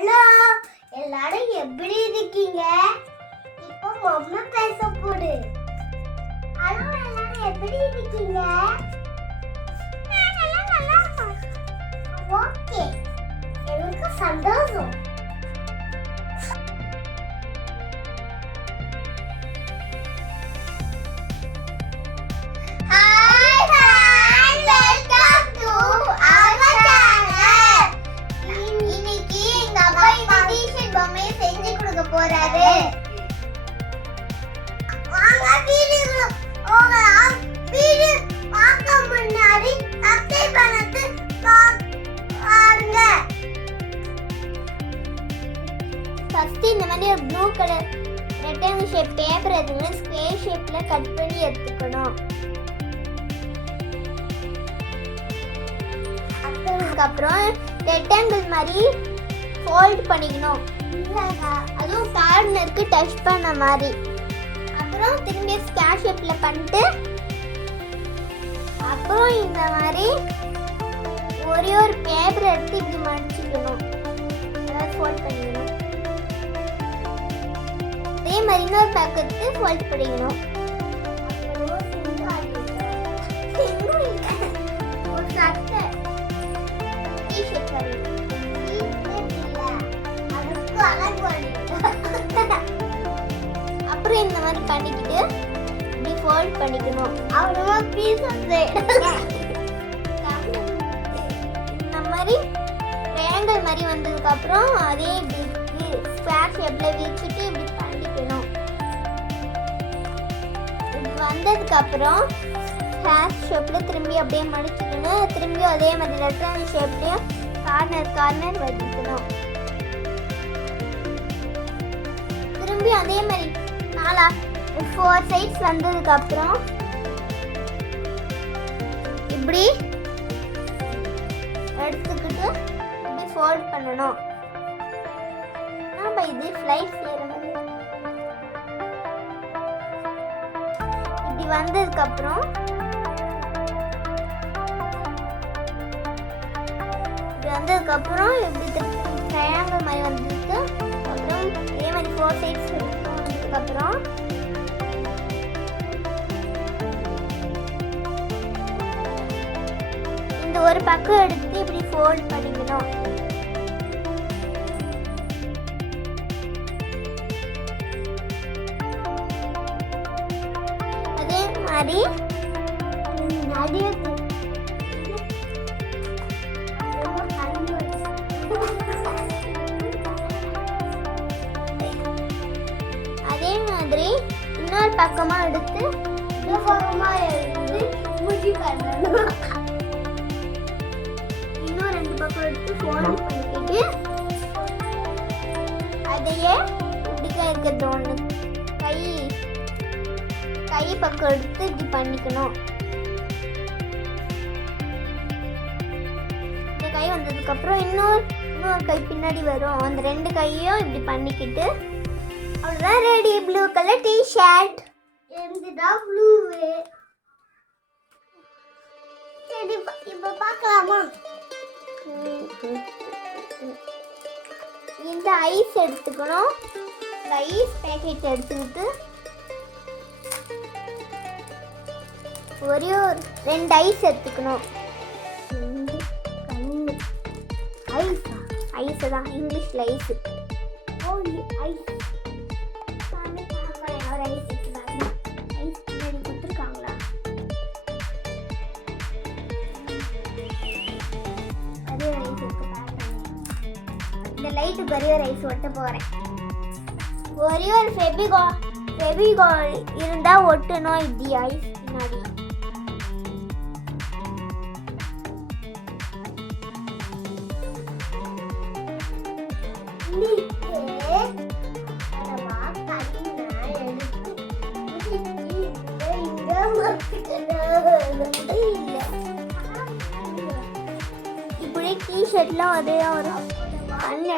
Hello, எல்லாரும் எப்படி இருக்கீங்க? இப்போ மம்மி பேச போடு. ஹலோ, எல்லாரும் எப்படி இருக்கீங்க? நாங்கெல்லாம் நல்லா இருக்கோம். ஓகே, எனக்கு சந்தோஷம். போறாரு. வாங்க வீடியோல போகலாம். வீடியோ பார்க்க முன்னாடி சப்ஸ்கிரைப் பண்ணிட்டு பாருங்க. ஃபர்ஸ்ட் இந்த மாதிரி ஒரு blue colour rectangle shape paper எடுத்து ஸ்கொயர் ஷேப்ல கட் பண்ணி எடுத்துக்கணும். அதுக்கப்புறம் ரெக்டாங்கிள் மாதிரி ஃபோல்ட் பண்ணிக்கணும். அதுவும் கார்னருக்கு டச் பண்ண மாதிரி. அப்புறம் திரும்பி ஸ்கொயர் ஷேப்ல பண்ணிட்டு அப்புறம் இந்த மாதிரி ஒரே ஒரு பேப்பர் எடுத்து இப்படி மடிச்சுக்கணும். அதாவது ஃபோல்ட் பண்ணிக்கணும். அதே மாதிரி இன்னொரு பக்கத்து ஃபோல்ட் பண்ணிக்கணும். ஒரு சட்டை டிஷர்ட் வரையணும். அப்புறம் இந்த மாதிரி பண்ணிக்கிட்டு இப்படி ஃபோல்ட் பண்ணிக்கணும். அப்புறமா பீஸ் இந்த மாதிரி ட்ரையாங்கிள் மாதிரி வந்ததுக்கு அப்புறம் அதே இப்படி ஸ்கொயர் ஷேப்ல வச்சுட்டு இப்படி பண்ணிக்கணும். இப்படி வந்ததுக்கு அப்புறம் ஸ்கொயர் ஷேப்ல திரும்பி அப்படியே மடிச்சுக்கணும். திரும்பி அதே மாதிரி ரெக்டாங்கிள் ஷேப்லயும் கார்னர் வச்சுக்கணும். திரும்பி அதே மாதிரி 4 சைட்ஸ் வந்ததுக்கு அப்புறம் இப்படி எடுத்துக்கிட்டு இப்படி ஃபோல்ட் பண்ணணும். நாம இது ஃப்ளைட் செய்யற மாதிரி இப்படி வந்ததுக்கு அப்புறம் இப்படி ட்ரையாங்கிள் மாதிரி வந்ததுக்கு அப்புறம் இதே மாதிரி 4 சைட்ஸ் அப்புறம் இந்த ஒரு பக்கம் எடுத்து இப்படி ஃபோல்ட் பண்ணிக்கணும். அதே மாதிரி இன்னொரு பக்கமா எடுத்து இன்னும் 2 பக்கம் எடுத்து ஃபோல்ட் பண்ணிக்கிட்டு அதையே இப்படிக்கா இருக்கிறது ஒன்று கை பக்கம் எடுத்து இப்படி பண்ணிக்கணும். இந்த கை வந்ததுக்கு அப்புறம் இன்னொரு கை பின்னாடி வரும். அந்த 2 கையும் இப்படி பண்ணிக்கிட்டு அவ்வளோதான் ரெடி. Blue colour T shirt. இதுதான் ப்ளூ. சரி, இப்போ பார்க்கலாமா? இந்த ஐஸ் எடுத்துக்கணும். இந்த ஐஸ் பேக்கெட் எடுத்துக்கிட்டு ஒரே ஒரு 2 ஐஸ் எடுத்துக்கணும். ஐஸ் தான் இங்கிலீஷ்ல ஐஸ். ஐஸ் கொடுத்துருக்காங்களா? அதே ரைஸ் இந்த லைட்டுக்கு ஒரே ரைஸ் ஒட்ட போறேன். ஒரே ஒரு ஃபெவிகால் இருந்தா ஒட்டணும். இப்படி ஐஸ் பின்னாடி இப்படி டிஷர்ட்லாம் அதே ஒரு என்ன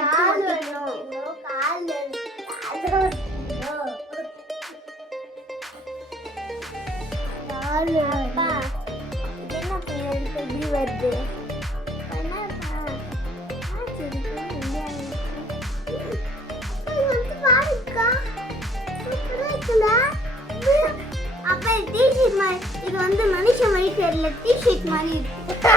வருது? இது வந்து மனுஷ மாதிரி தெரியல, டிஷர்ட் மாதிரி இருக்கு.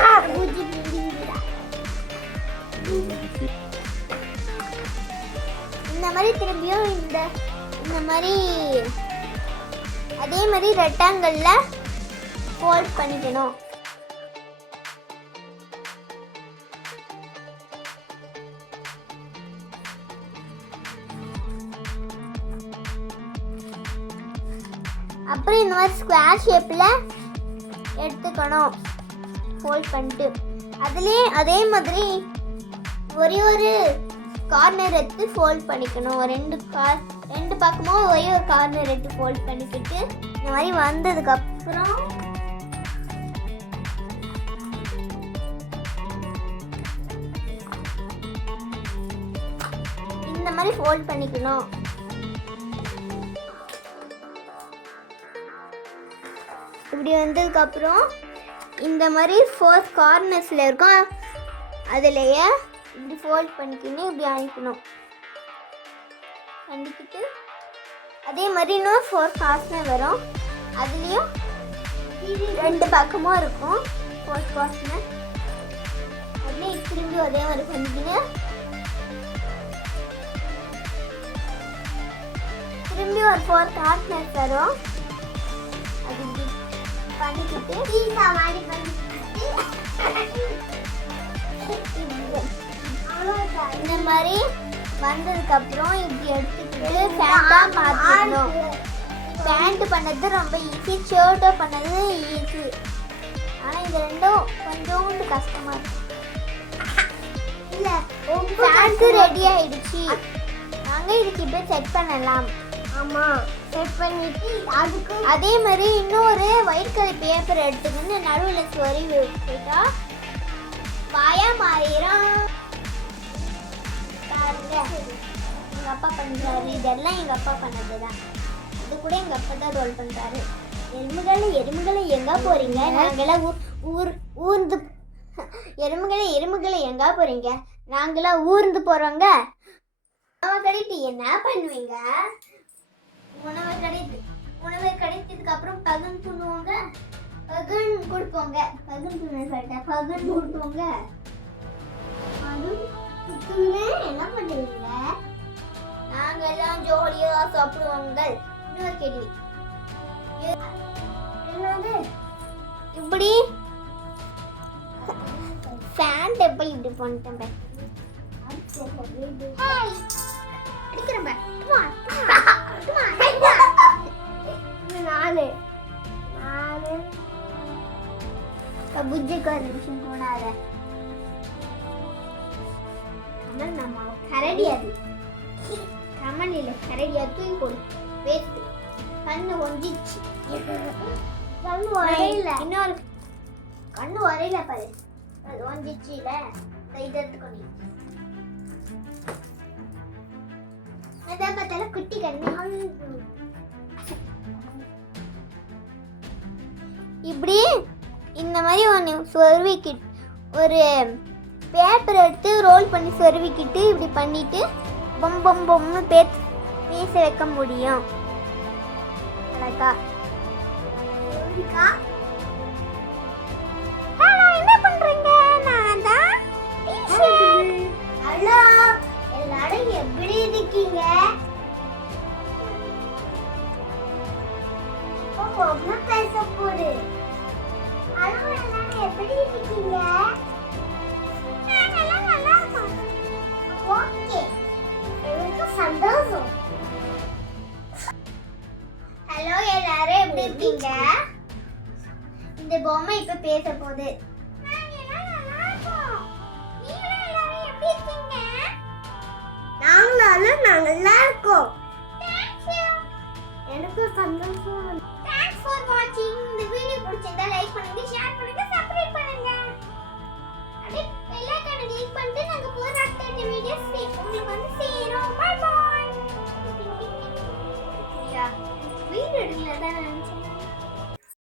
இந்த மாதிரி திரும்பியும் இந்த மாதிரி அதே மாதிரி ரெக்டாங்கிள்ல ஃபோல்ட் பண்ணிக்கணும். அப்புறம் இந்த மாதிரி ஸ்கொயர் ஷேப்ல எடுத்துக்கணும் ஃபோல்ட் பண்ணிட்டு. அதுலேயே அதே மாதிரி ஒரு கார்னர் எடுத்து ஃபோல்ட் பண்ணிக்கணும். ரெண்டு பக்கமும் ஒரே ஒரு கார்னர் எடுத்து ஃபோல்ட் பண்ணிக்கிட்டு இந்த மாதிரி வந்ததுக்கப்புறம் இந்த மாதிரி ஃபோல்ட் பண்ணிக்கணும். இப்படி வந்ததுக்கப்புறம் இந்த மாதிரி 4 கார்னர்ஸில் இருக்கும், அதுலேயே இப்படி ஃபோல்ட் பண்ணிக்கணும், இப்படி அனுப்பணும். பண்ணிக்கிட்டு அதே மாதிரி இன்னும் 4 கார்னர் வரும், அதுலேயும் 2 பக்கமும் இருக்கும் 4 கார்னர். அதுலேயே திரும்பி அதே மாதிரி பண்ணிக்கணும். திரும்பி ஒரு 4 கார்னர்ஸ் வரும், அது இப்படி பண்ணிக்கிட்டு இந்த மாதிரி வந்ததுக்கப்புறம் இப்படி எடுத்துக்கிட்டு பேண்ட்டாக மாற்றிக்கணும். பேண்ட் பண்ணது ரொம்ப ஈஸி, ஷர்ட்டோ பண்ணது ஈஸி. ஆனால் இது ரெண்டும் கொஞ்சோண்டு கஷ்டமாக இருக்கும். இல்லை பேண்ட்டு ரெடி ஆகிடுச்சு, நாங்கள் இதுக்கு இப்போ செட் பண்ணலாம். ஆமாம், செட் பண்ணிட்டு அதுக்கு அதே மாதிரி இன்னொரு ஒயிட் கலர் பேப்பர் எடுத்துக்கின்னு நடுவில் சொருவி வச்சுட்டா வாயா மாறிடும். எங்கள் அப்பா பண்ணுறாரு, இதெல்லாம் எங்கள் அப்பா பண்ணது தான். இது கூட எங்கள் அப்பா தான் ரோல் பண்ணுறாரு. எறும்புகளை எங்கே போகிறீங்க? நாங்களாம் ஊர்ந்து எறும்புகளை எங்கே போகிறீங்க? நாங்களாம் ஊர்ந்து போகிறோங்க. உணவை கடிட்டு என்ன பண்ணுவீங்க? உணவை கடித்ததுக்கு அப்புறம் பகன் துண்ணுவாங்க, பகன் கொடுப்போங்க. பகன் துண்ண சொல்லிட்டேன், பகன் கொடுப்போங்க. என்ன பண்ணுவீங்க? நாங்கெல்லாம் ஜோலியா சாப்பிடுவாங்க. இன்னொரு கேள்வி, இப்படி ஃபேன் டப்பை இப்படி பண்ணிட்டேன். அடிக்கிறேன் புஜ்ஜிக்கு ஒரு நிமிஷம் போடாத. நம்ம கரடி, அது கமல் இல்லை, கரடி. அது தூக்கி போடு, வேஸ்ட். கண்ணு ஒஞ்சிச்சு, கண்ணு வரையில. இன்னொரு கண்ணு வரையில பாரு, அது ஒஞ்சிச்சு. இல்லை இதை எடுத்துக்கொண்டு அதான் பார்த்தாலும் குட்டி கண்ணு. இப்படி இந்த மாதிரி ஒன்று சொருவிக்கிட்டு ஒரு பேப்பர் எடுத்து ரோல் பண்ணி சொருவிக்கிட்டு இப்படி பண்ணிட்டு பொம்மை பேச வைக்க முடியும். அழகா என்ன பண்றீங்க? நான் தான் ஹலோ, எல்லாரும் எப்படி இருக்கீங்க? பொம்மை பேச போடு. ஹலோ, எல்லாரும் எப்படி இருக்கீங்க? நாங்கெல்லாம் நல்லா இருக்கோம். ஓகே, எனக்கு சந்தோஷம். ஹலோ, எல்லாரும் எப்படி இருக்கீங்க? இந்த பொம்மை இப்ப பேச போகுது. நாங்கெல்லாம் நல்லா இருக்கோம். நீங்க எல்லாரும் எப்படி இருக்கீங்க? நாங்களால நாங்க நல்லா இருக்கோம்.